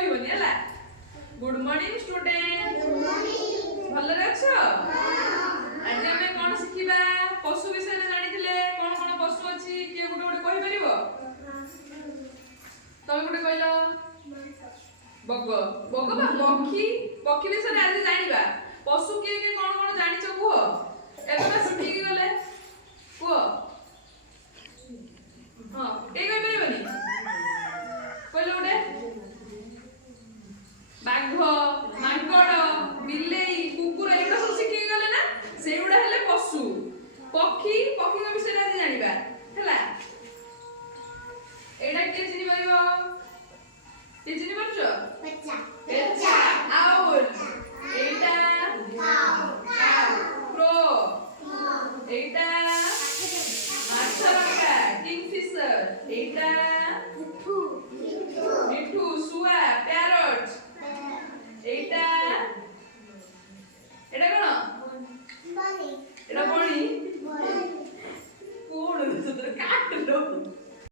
कहबनी हला good morning student भल रे अछ आज हमें कोन सिखिबा पशु विषय जानिथिले कोन कोन पशु अछि के गुटे गुटे कहि परिबो तमे गुटे कहलो बग बग बा पक्षी विषय आज जानिबा पशु के कोन कोन जानिछ कुह एबे बस ठीक गले कुह